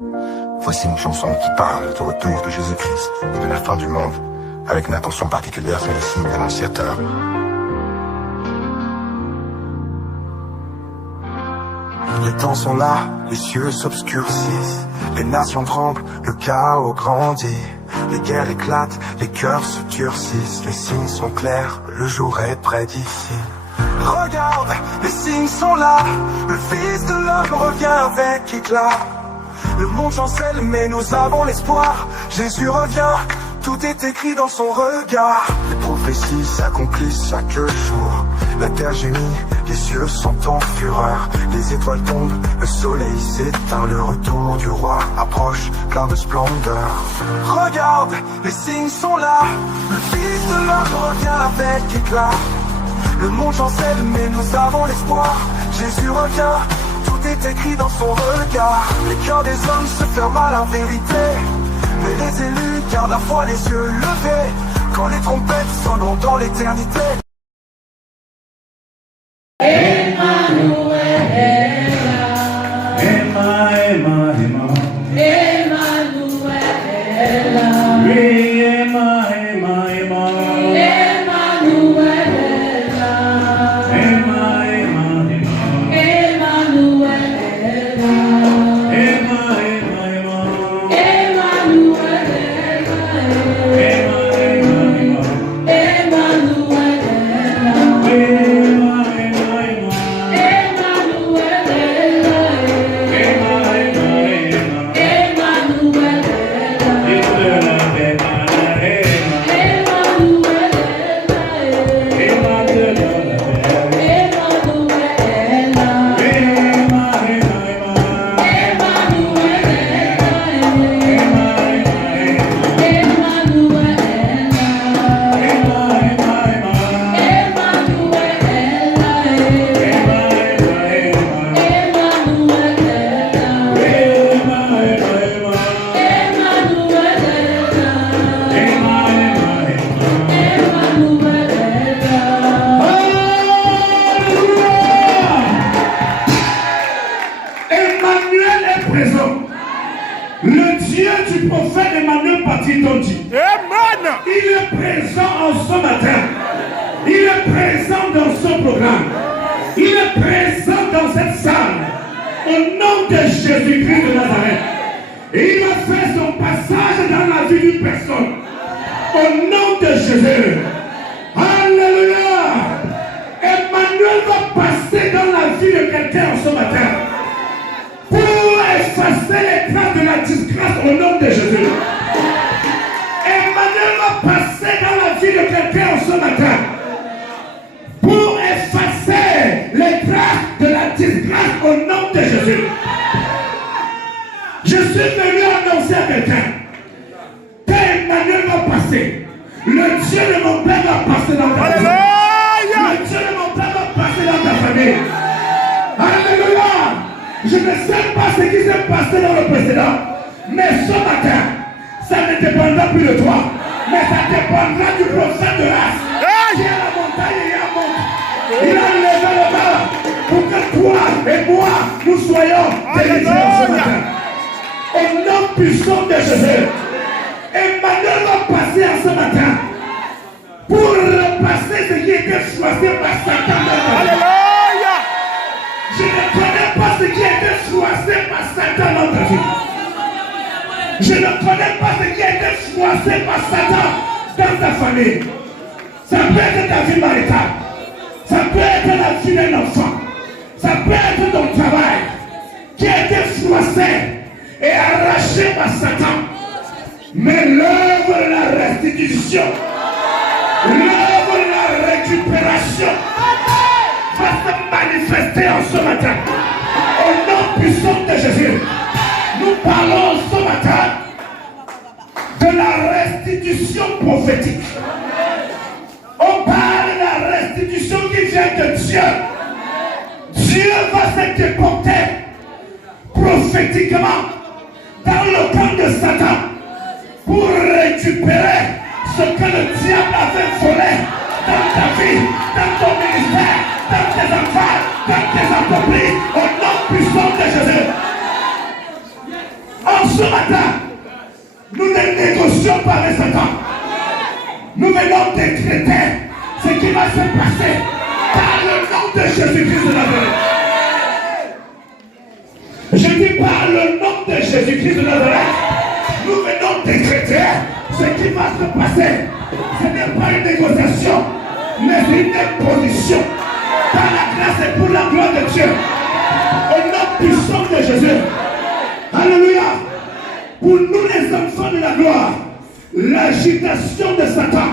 Voici une chanson qui parle du retour de Jésus-Christ et de la fin du monde, avec une attention particulière sur les signes annonciateurs. Les temps sont là, les cieux s'obscurcissent, les nations tremblent, le chaos grandit. Les guerres éclatent, les cœurs se durcissent, les signes sont clairs, le jour est près d'ici. Regarde, les signes sont là, le Fils de l'homme revient avec éclat. Le monde chancelle mais nous avons l'espoir, Jésus revient, tout est écrit dans son regard. Les prophéties s'accomplissent chaque jour, la terre gémit, les cieux sont en fureur. Les étoiles tombent, le soleil s'éteint, le retour du roi approche, plein de splendeur. Regarde, les signes sont là, le Fils de l'homme revient avec éclat. Le monde chancelle mais nous avons l'espoir, Jésus revient, tout est écrit dans son regard. Les cœurs des hommes se ferment à la vérité, mais les élus gardent la foi les yeux levés, quand les trompettes sonneront dans l'éternité. Ce que le diable avait volé dans ta vie, dans ton ministère, dans tes affaires, dans tes accomplis, au nom puissant de Jésus. Au ce matin, nous ne négocions pas avec Satan. Nous venons décréter ce qui va se passer par le nom de Jésus-Christ de Nazareth. Je dis par le nom de Jésus-Christ de Nazareth, nous venons décréter ce qui va se passer. Ce n'est pas une négociation, mais une imposition. Par la grâce et pour la gloire de Dieu. Au nom puissant de Jésus. Alléluia. Pour nous les enfants de la gloire, l'agitation de Satan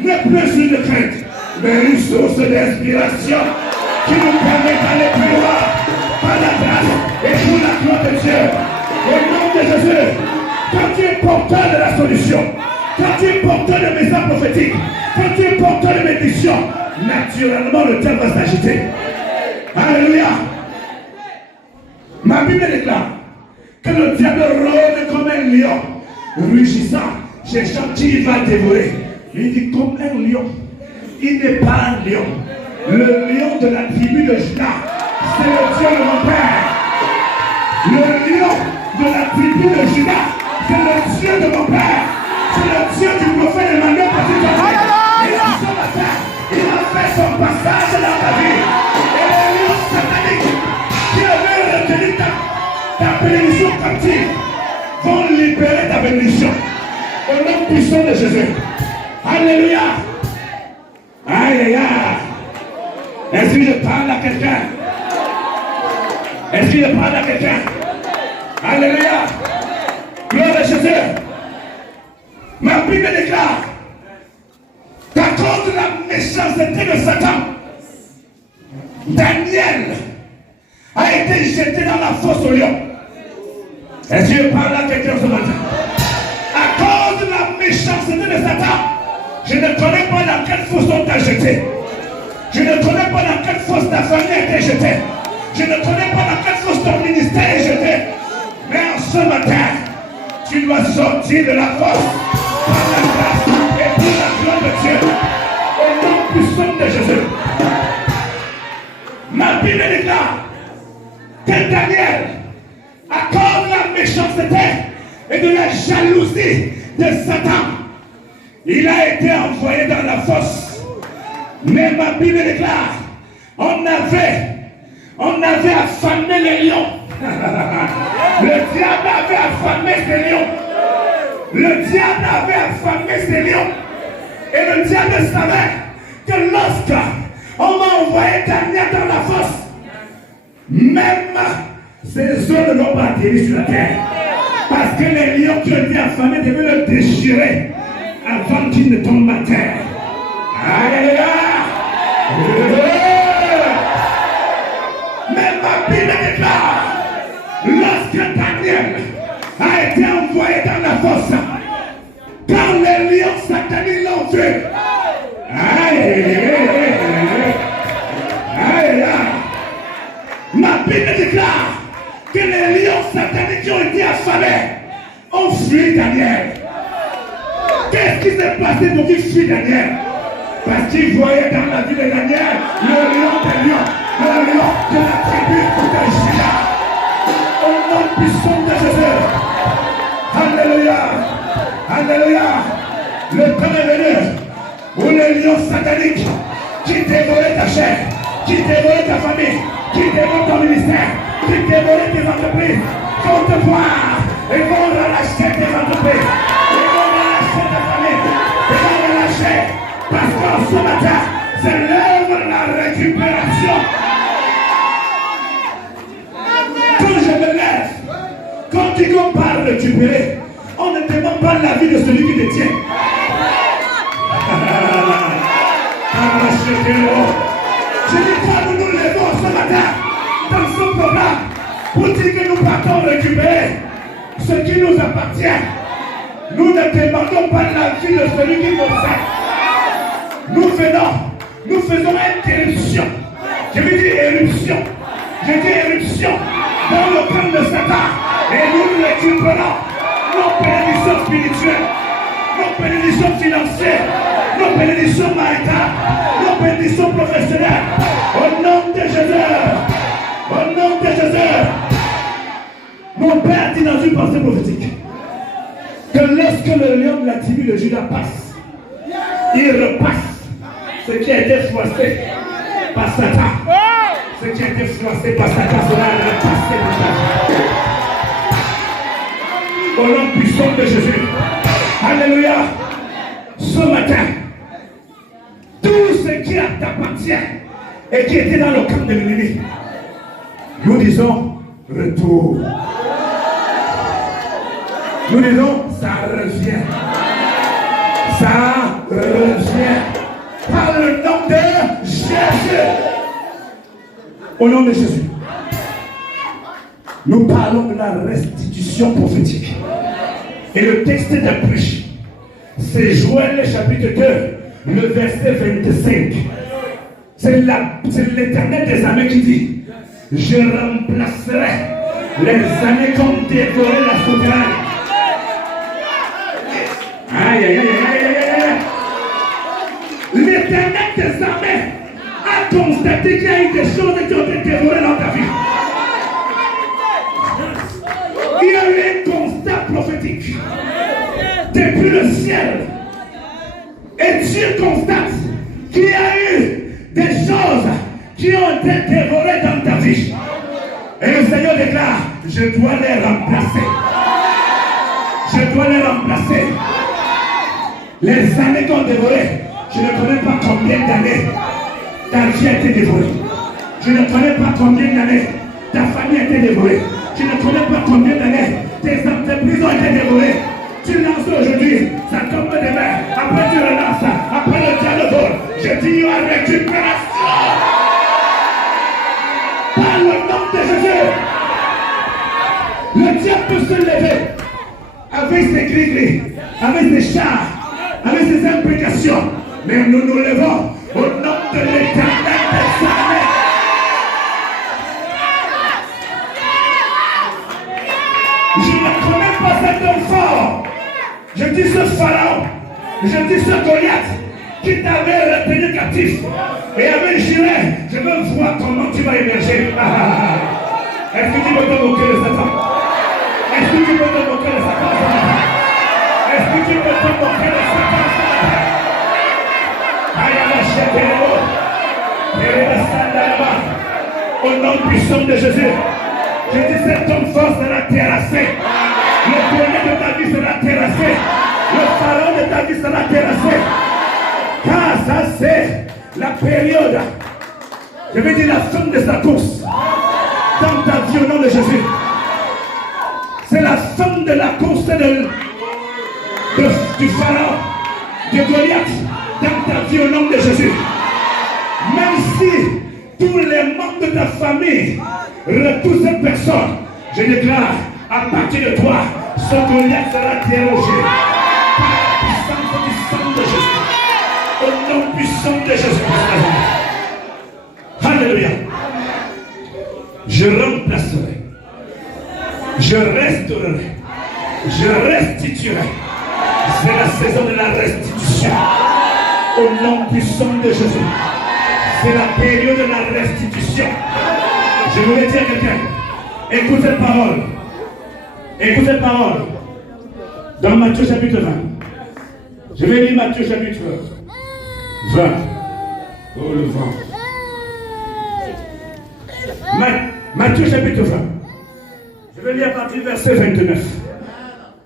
n'est plus une crainte, mais une source d'inspiration qui nous permet d'aller plus loin par la grâce et pour la gloire de Dieu. Au nom de Jésus, quand tu es porteur de la solution, quand tu es porteur de messages prophétiques, quand tu es porteur de bénédiction, naturellement le diable va s'agiter. Alléluia. Ma Bible déclare que le diable rôde comme un lion, rugissant, cherchant qui il va dévorer. Il dit comme un lion. Il n'est pas un lion. Le lion de la tribu de Juda, c'est le Dieu de mon père. Le lion de la tribu de Juda, c'est le Dieu de mon père. C'est le Dieu du prophète Emmanuel. Et ce matin, il a fait son passage dans ta vie. Et les lions sataniques qui avaient retenu ta bénédiction captive vont libérer ta bénédiction. Au nom puissant de Jésus. Alléluia. Aïe aïe aïe. Est-ce que je parle à quelqu'un? Est-ce que je parle à quelqu'un? Alléluia. Gloire à Jésus. Ma Bible déclare qu'à cause de la méchanceté de Satan, Daniel a été jeté dans la fosse au lion. Est-ce que je parle à quelqu'un ce matin? À cause de la méchanceté de Satan, je ne connais pas dans quelle fosse on t'a jeté. Je ne connais pas dans quelle fosse ta famille a été jetée. Je ne connais pas dans quelle fosse ton ministère est jeté. Mais en ce matin, tu dois sortir de la fosse par la grâce et pour la gloire de Dieu. Au nom puissant de Jésus. Ma Bible déclare que Daniel, à cause de la méchanceté et de la jalousie de Satan, il a été envoyé dans la fosse. Mais ma Bible déclare, on avait affamé les lions. Le diable avait affamé ces lions. Le diable avait affamé ces lions. Et le diable savait que lorsqu'on va envoyer Daniel dans la fosse, même ces eaux ne vont pas atterrir sur la terre. Parce que les lions qui ont été affamés devaient le déchirer avant qu'il ne tombe à terre. Alléluia. Mais ma Bible déclare, lorsque Daniel a été envoyé dans la fosse, quand les lions sataniques l'ont vu, ma Bible déclare que les lions sataniques qui ont été affamés ont fui Daniel. Qu'est-ce qui s'est passé pour qu'ils fuient Daniel? Parce qu'ils voyaient dans la vie de Daniel le lion des lions, le lion de la tribu de Juda. Au nom puissant de Jésus. Alléluia. Alléluia. Le temps est venu où les lions sataniques qui dévoraient ta chair, qui dévoraient ta famille, qui dévorent ton ministère, qui dévoraient tes entreprises, vont te voir et vont relâcher tes entreprises, et vont relâcher ta famille, et vont relâcher. Parce qu'en ce matin, c'est l'œuvre de la récupération. Quand je me lève, quand tu parles de récupérer, on ne demande pas la vie de celui qui te tient. Je dis quand nous nous levons ce matin dans ce programme pour dire que nous partons récupérer ce qui nous appartient. Nous ne demandons pas la vie de celui qui nous sert. Nous faisons une éruption. Je veux dire éruption. Je dis éruption dans le camp de Satan. Et nous récupérons nos bénédictions spirituelles, nos bénédictions financières, nos bénédictions maritales, nos bénédictions professionnelles. Au nom de Jésus. Au nom de Jésus. Mon père dit dans une pensée prophétique que lorsque le lion de la tribu de Judas passe, il repasse ce qui a été froissé par Satan. Ce qui a été froissé par Satan sera repassé dans ta vie. Au nom puissant de Jésus. Alléluia. Ce matin, tout ce qui t'appartient et qui était dans le camp de l'ennemi, nous disons retour. Nous disons ça revient. Ça revient. Par le nom de Jésus. Au nom de Jésus. Nous parlons de la restitution prophétique. Et le texte d'après, c'est Joël chapitre 2, le verset 25. C'est l'Éternel des armées qui dit: je remplacerai les années qu'ont dévoré la souterraine. Aïe, aïe, aïe, aïe, aïe, aïe. L'Éternel des armées a constaté qu'il y a eu des choses qui ont été dévorées dans ta vie. Il y a eu un constat prophétique depuis le ciel. Et Dieu constate qu'il y a eu des choses qui ont été dévorées dans ta vie. Et le Seigneur déclare: je dois les remplacer. Je dois les remplacer. Les années qu'on dévoré, je ne connais pas combien d'années ta vie a été dévorée. Je ne connais pas combien d'années ta famille a été dévorée. Je ne connais pas combien d'années tes entreprises ont été dévorées. Tu lances aujourd'hui, ça tombe demain. Après tu relances, après le diable vole. Je dis: il y aura récupération. Par le nom de Jésus. Le diable peut se lever avec ses gris-gris, avec ses chars, avec ses implications. Mais nous nous levons au nom de l'Éternel des armées. Je ne connais pas cet homme fort. Je dis ce pharaon, je dis ce Goliath qui t'avait retenu captif et avait juré: je veux voir comment tu vas émerger. Est-ce que tu peux te moquer de Satan? Est-ce que tu peux te moquer de Satan? Est-ce que tu peux te moquer de Satan? Au nom puissant de Jésus, je dis: cet homme fort sera terrassé. Le premier de ta vie sera terrassé. Le pharaon de ta vie sera terrassé. Car ça, c'est la période, je vais dire la fin de sa course dans ta vie au nom de Jésus. C'est la fin de la course du pharaon, de Goliath, dans ta vie au nom de Jésus. Même si tous les membres de ta famille repoussent cette personne, je déclare: à partir de toi, ce Goliath sera dérogé par la puissance du sang de Jésus. Au nom puissant de Jésus. Alléluia. Je remplacerai, je restaurerai, je restituerai. C'est la saison de la restitution. Au nom puissant de Jésus. C'est la période de la restitution. Je voulais dire à quelqu'un: écoute cette parole. Écoute cette parole. Dans Matthieu chapitre 20. Je vais lire Matthieu chapitre 20. Oh le vent. Matthieu chapitre 20. Je vais lire à partir du verset 29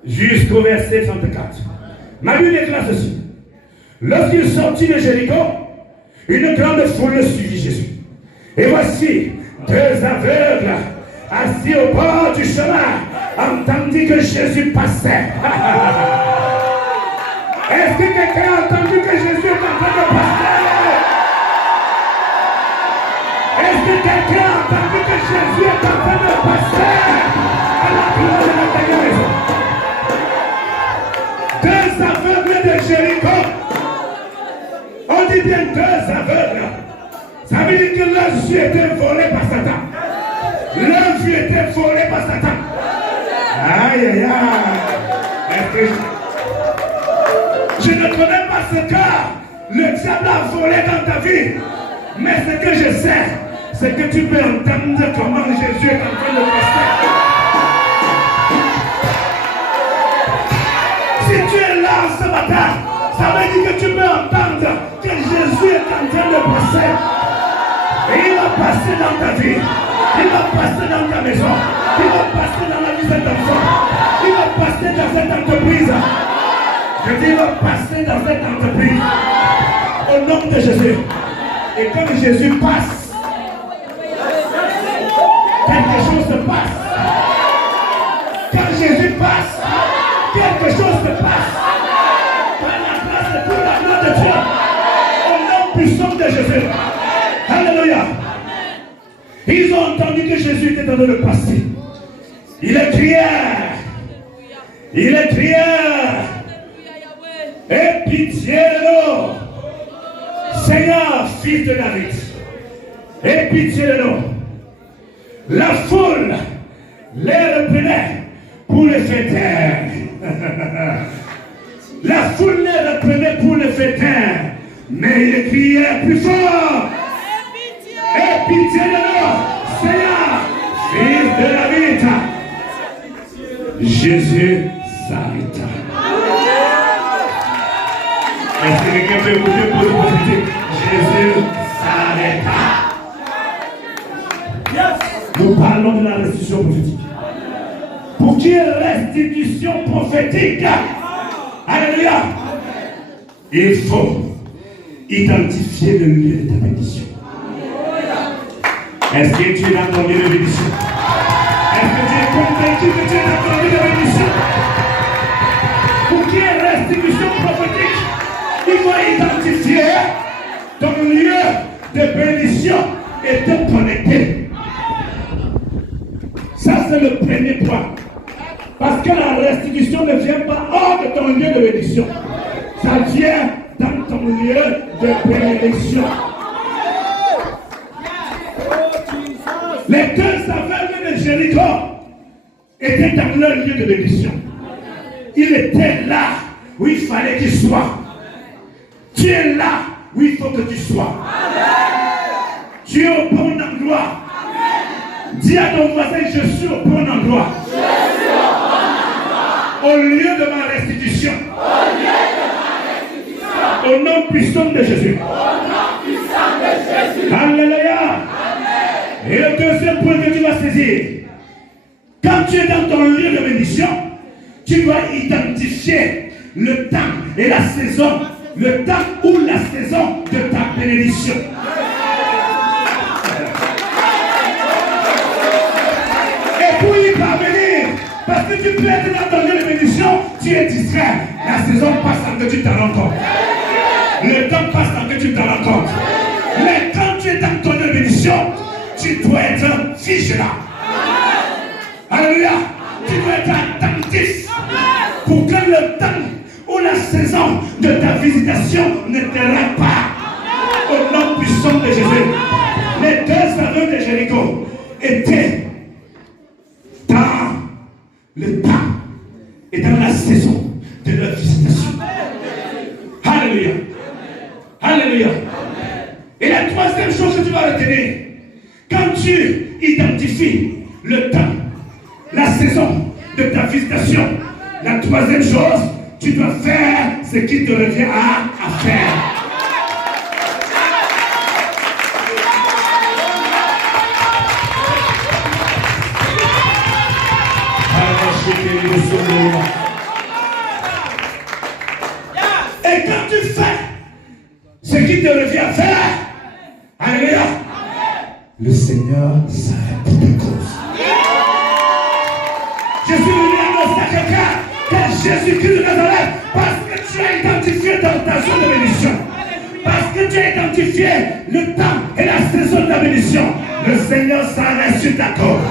jusqu'au verset 34. Ma Bible déclare ceci: lorsqu'il sortit de Jéricho, une grande foule suivit Jésus. Et voici deux aveugles assis au bord du chemin, entendit que Jésus passait. Est-ce que quelqu'un a entendu que Jésus est en train de passer? Est-ce que quelqu'un a entendu que Jésus est en train de passer? À la gloire de la Deux aveugles de Jéricho. On dit bien deux aveugles. Ça veut dire que leurs yeux étaient volés par Satan. Leurs yeux étaient volés par Satan. Aïe, aïe, aïe. Je ne connais pas ce que le diable a volé dans ta vie. Mais ce que je sais, c'est que tu peux entendre comment Jésus est en train de passer. tu es là ce matin, ça veut dire que tu peux entendre que Jésus est en train de passer. Et il va passer dans ta vie. Il va passer dans ta maison. Il va passer dans la vie de cet enfant. Il va passer dans cette entreprise. Je dis, il va passer dans cette entreprise. Au nom de Jésus. Et quand Jésus passe, quelque chose se passe. Quand Jésus passe, quelque chose se passe. Par la grâce et pour la gloire de Dieu. Au nom puissant de Jésus. Alléluia. Ils ont entendu que Jésus était en train de passer. Il est crié. Il est crié. Aie pitié de nous. Seigneur, fils de David. Aie pitié de nous. La foule les reprenait pour les fêter. La foule les reprenait pour les fêter. Mais il criait plus fort. Aie pitié de nous, Seigneur, fils de David. Jésus s'arrêta. Est-ce que quelqu'un peut écouter pour le prophétique? Jésus s'arrêta. Nous parlons de la restitution prophétique. Pour qu'il y ait restitution prophétique, alléluia, il faut identifier le lieu de ta bénédiction. Est-ce que tu es dans ton lieu de bénédiction? Est-ce que tu es convaincu que tu es dans ton lieu de bénédiction? Pour qu'il y ait restitution prophétique, il faut identifier ton lieu de bénédiction et te connecter. Ça, c'est le premier point. Parce que la restitution ne vient pas hors de ton lieu de bénédiction. Ça vient dans ton lieu de bénédiction. Les deux aveugles de Jéricho étaient dans leur lieu de bénédiction. Il était là où il fallait qu'il soit. Tu es là où il faut que tu sois. Tu es au bon endroit. Dis à ton voisin, je suis au bon endroit. Au lieu de ma restitution. Au nom puissant de Jésus. Alléluia. Et le deuxième point que tu vas saisir, quand tu es dans ton lieu de bénédiction, tu dois identifier le temps et la saison, le temps ou la saison de ta bénédiction. Et pour y parvenir, parce que tu peux être dans ton lieu de bénédiction, tu es distrait. La saison passe sans que tu t'en rends compte. Le temps passe sans que tu t'en rends compte. Mais quand tu es dans ton lieu de bénédiction, tu dois être vigilant. Alléluia. Tu dois être attentif pour que le temps ou la saison de ta visitation ne te rate pas. Au nom puissant de Jésus. Les deux aveugles de Jéricho étaient dans le temps et dans la saison de leur visitation. Alléluia. Alléluia. Et la troisième chose que tu vas retenir, quand tu identifies le temps, la saison de ta visitation, la troisième chose, tu dois faire ce qui te revient à faire. Et quand tu fais ce qui te revient à faire, alléluia, le Seigneur s'arrête pour ta cause. Je suis venu annoncer à quelqu'un que Jésus-Christ de Nazareth, parce que tu as identifié dans ta zone de bénédiction, parce que tu as identifié le temps et la saison de ta bénédiction, le Seigneur s'arrête sur ta cause.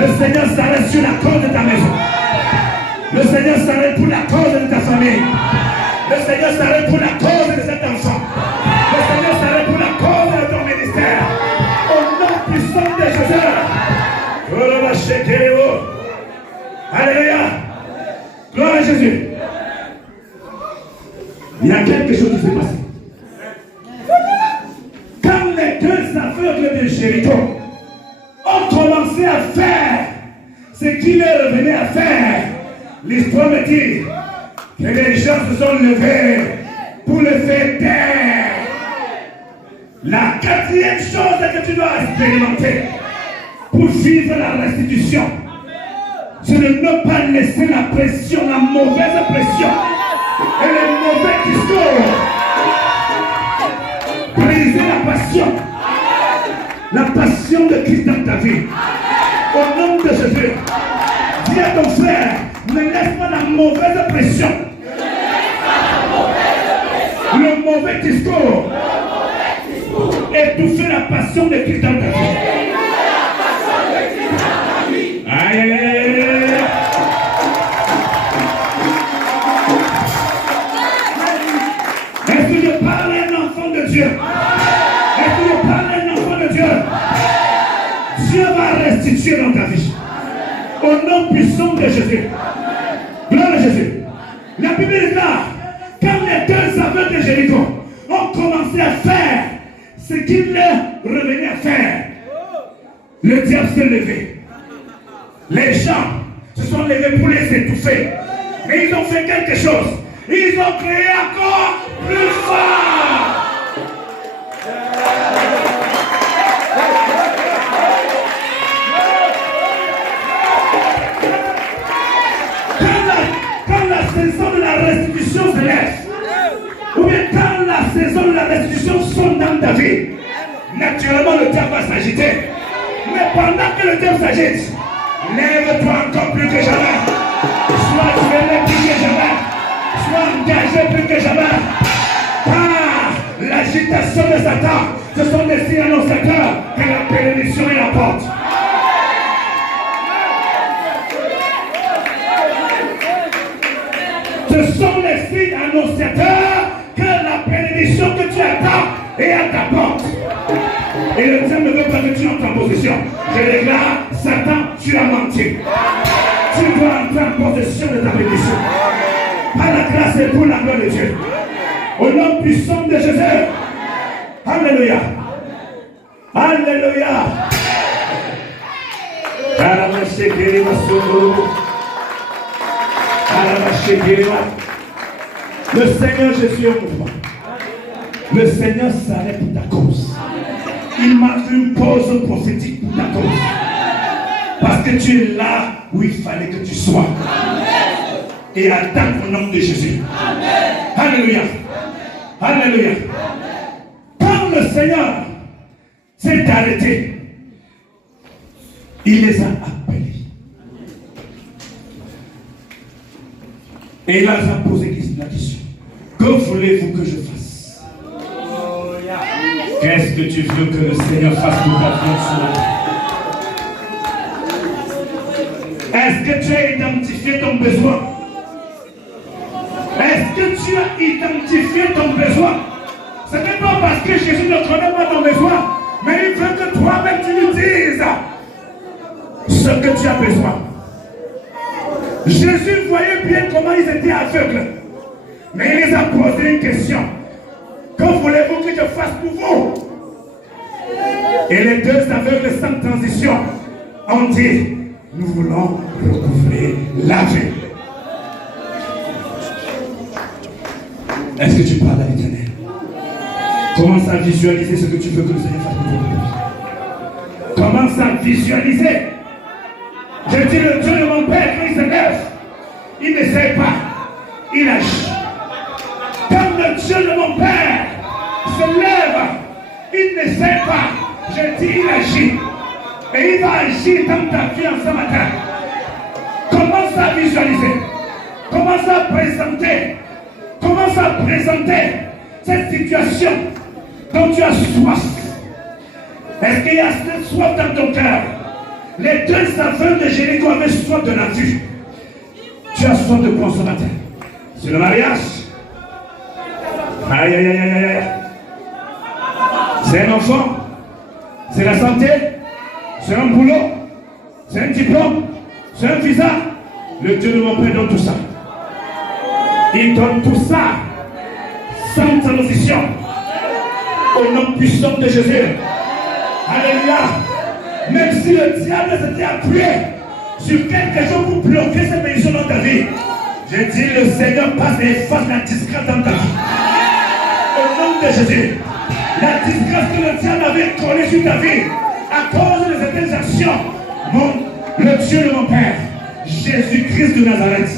Le Seigneur s'arrête sur la cause de ta maison. Le Seigneur s'arrête pour la cause de ta famille. Le Seigneur s'arrête pour la cause de cet enfant. Le Seigneur s'arrête pour la cause de ton ministère. Au nom puissant de Jésus. Alléluia. Gloire à Jésus. Il y a quelque chose qui s'est passé. Quand les deux aveugles de Jéricho ont commencé à faire ce qu'il leur revenait à faire, L'histoire me dit que les gens se sont levés pour le faire taire. La quatrième chose que tu dois expérimenter pour vivre la restitution, c'est de ne pas laisser la pression, la mauvaise pression et le mauvais discours briser la passion de Christ dans ta vie. Au nom de Jésus, dis à ton frère, ne laisse pas la mauvaise pression, le mauvais discours étouffer la passion de Christ dans ta vie. Aïe, aïe, aïe, aïe. Est-ce que je parle à un enfant de Dieu? Est-ce que je parle à un enfant de Dieu? Dieu va restituer dans ta vie. Au nom puissant de Jésus. Gloire à Jésus. La Bible est là. Quand les deux aveugles de Jéricho ont commencé à faire ce qu'il leur revenait à faire, le diable s'est levé. Les gens se sont levés pour les étouffer. Mais ils ont fait quelque chose. Ils ont créé encore plus fort. Quand la saison de la restitution se lève, ou bien quand la saison de la restitution sonne dans ta vie, naturellement le diable va s'agiter. Mais pendant que le diable s'agite, lève-toi encore plus que jamais. Sois tué plus que jamais. Sois engagé plus que jamais. Par l'agitation de Satan, ce sont des signes annonciateurs que la bénédiction est la porte. Ce sont les signes annonciateurs que la bénédiction que tu attends est à ta porte. Et le diable ne veut pas que tu entres en position. Je déclare, Satan, tu as menti. Tu dois entrer en possession de ta bénédiction. Par la grâce et pour la gloire de Dieu. Au nom puissant de Jésus. Alléluia. Alléluia. Le Seigneur Jésus est au mouvement. Le Seigneur s'arrête pour ta cause. Il m'a fait une pause prophétique pour ta cause. Parce que tu es là où il fallait que tu sois. Et attends au nom de Jésus. Alléluia. Alléluia. Quand le Seigneur s'est arrêté, il les a appelés. Et il leur a posé la question. Que voulez-vous que je fasse? Qu'est-ce que tu veux que le Seigneur fasse pour ta vie ce matin? Est-ce que tu as identifié ton besoin? Est-ce que tu as identifié ton besoin? Ce n'est pas parce que Jésus ne connaît pas ton besoin, mais il veut que toi-même tu lui dises ce que tu as besoin. Jésus voyait bien comment ils étaient aveugles, mais il les a posé une question. Que voulez-vous que je fasse pour vous? Et les deux aveugles sans transition ont dit, nous voulons recouvrer la vie. Est-ce que tu parles à l'Éternel? Commence à visualiser ce que tu veux que le Seigneur fasse pour toi. Commence à visualiser. Je dis le Dieu de mon Père, quand il se lève, il ne sait pas, il agit. Quand le Dieu de mon Père se lève, il ne sait pas, je dis il agit. Et il va agir dans ta vie en ce matin. Commence à visualiser. Commence à présenter. Commence à présenter cette situation dont tu as soif. Est-ce qu'il y a cette soif dans ton cœur? Les deux aveugles de Jéricho avaient soif de la vue. Tu as soif de quoi ce matin? C'est le mariage. Aïe, aïe, aïe, aïe, aïe. C'est un enfant. C'est la santé. C'est un boulot. C'est un diplôme. C'est un visa. Le Dieu de mon Père donne tout ça. Il donne tout ça sans transition. Au nom puissant de Jésus. Alléluia. Même si le diable s'était appuyé sur quelque chose pour bloquer cette bénédiction dans ta vie, vie. J'ai dit, le Seigneur passe et efface la disgrâce dans ta vie. Au nom de Jésus, la disgrâce que le diable avait collée sur ta vie, à cause de certaines actions, le Dieu de mon Père, Jésus-Christ de Nazareth,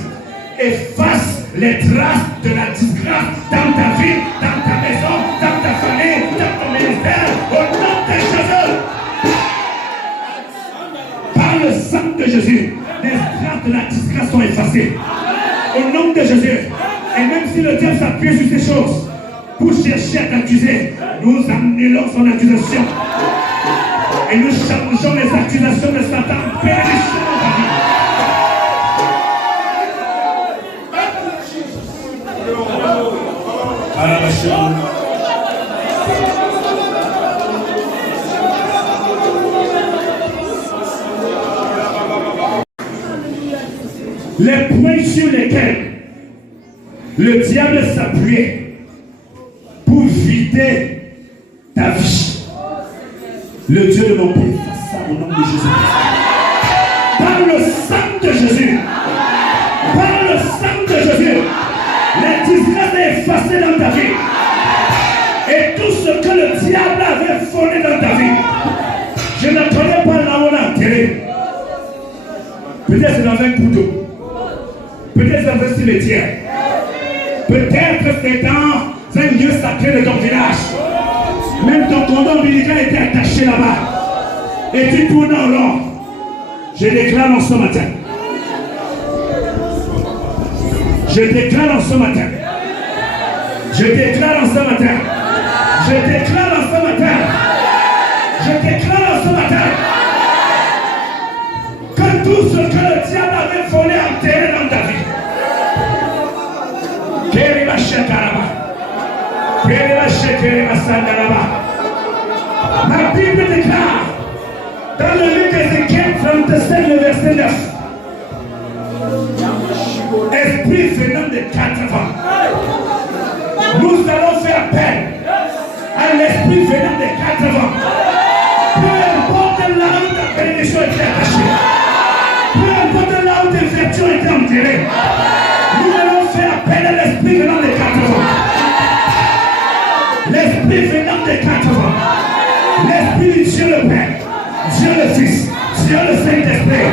efface les traces de la disgrâce dans ta vie, dans ta maison, dans ta famille, dans ton ministère, au nom de Jésus. Par le sang de Jésus, les traces de la disgrâce sont effacées. Au nom de Jésus. Et même si le diable s'appuie sur ces choses pour chercher à t'accuser, nous annulons son accusation. Et nous changeons les accusations de Satan en bénédiction dans ta vie. Les points sur lesquels le diable s'appuyait pour vider ta vie, le Dieu de mon Père fasse ça au nom de Jésus. Par le sang de Jésus, par le sang de Jésus, la disgrâce est effacée dans ta vie. Et tout ce que le diable avait volé dans ta vie, je ne connais pas là où on a enterré. Peut-être c'est dans un couteau. Peut-être dans un cimetière. Peut-être c'est dans un lieu sacré de ton village. Même ton cordon ombilical était attaché là-bas. Et tu tournes en rond. Je déclare en ce matin. Je déclare en ce matin. Je déclare en ce matin. Je déclare en ce matin. Je déclare en ce matin. Que tout ce que le diable avait volé enterré dans ta vie. La Bible déclare dans le livre d'Ézéchiel 37, le verset 9, esprit venant de 4 vents, nous allons faire appel à l'esprit venant de 4 vents. Peu importe là où ta bénédiction était attachée, peu importe là où tes vertus étaient enterrées, nous allons faire appel à l'esprit venant des 4 vents. L'esprit venant des 4 vents. L'esprit du Dieu le Père, Dieu le Fils, Dieu le Saint-Esprit.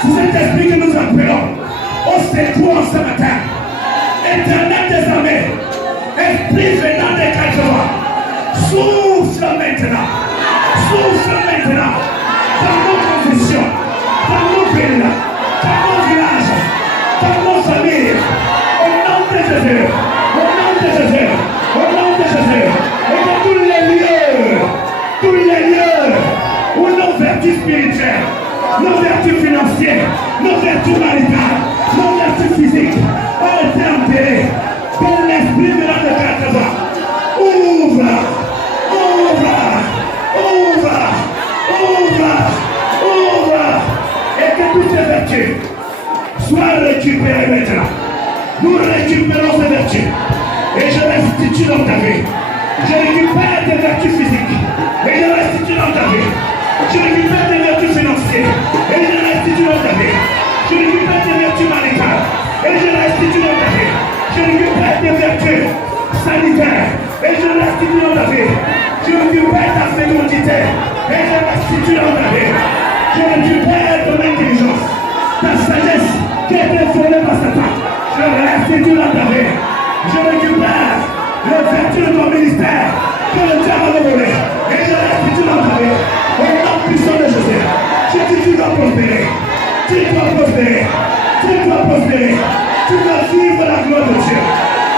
C'est cet esprit que nous appelons au secours ce matin. Éternel des armées, esprit venant des 4 vents, souffle maintenant. Souffle maintenant dans nos confessions, dans nos villes, dans nos villages, dans nos familles. Au nom de Jésus, au nom de Jésus, au nom de Jésus, et dans tous les lieux où nos vertus spirituelles, nos vertus financières, nos vertus maritales, nos vertus physiques ont été enterrées par l'esprit venant de 4 vents. Ouvre, ouvre, ouvre, ouvre, ouvre, et que toutes ces vertus soient récupérées maintenant. Nous récupérons ces vertus et je restitue dans ta vie. Je récupère tes vertus physiques et je restitue dans ta vie. Je récupère tes vertus financières et je restitue dans ta vie. Je récupère tes vertus maritales et je restitue dans ta vie. Je récupère tes vertus sanitaires et je restitue dans ta vie. Je récupère ta fécondité et je restitue dans ta vie. Je récupère ton intelligence, ta sagesse qui a été volée par Satan. Je restitue dans ta vie. Je récupère les vertus de ton ministère que le diable a volé. Et je restitue dans ta vie. Au nom puissant de Jésus. Je dis tu dois prospérer. Tu dois prospérer. Tu dois prospérer. Tu dois vivre la gloire de Dieu.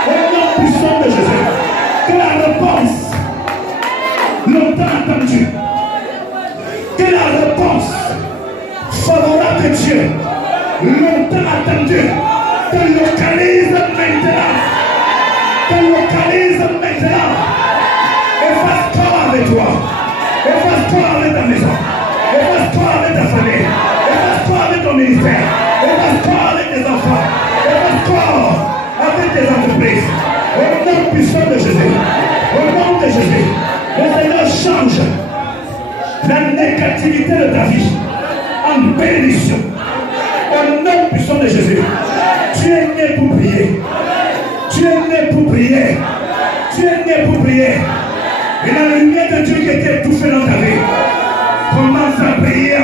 Au nom puissant de Jésus. Que la réponse longtemps attendue, que la réponse favorable de Dieu longtemps attendue te localise maintenant. Te localise maintenant. Et fasse corps avec toi. Et fasse corps avec ta maison. Et fasse corps avec ta famille. Et fasse corps avec ton ministère. Et fasse corps avec tes enfants. Et fasse corps avec tes entreprises. Au nom puissant de Jésus. Au nom de Jésus. Le Seigneur change la négativité de ta vie en bénédiction. Au nom puissant de Jésus. Tu es né pour prier. Tu es né pour prier. Tu es né pour prier. Et la lumière de Dieu qui était étouffée dans ta vie. Commence à prier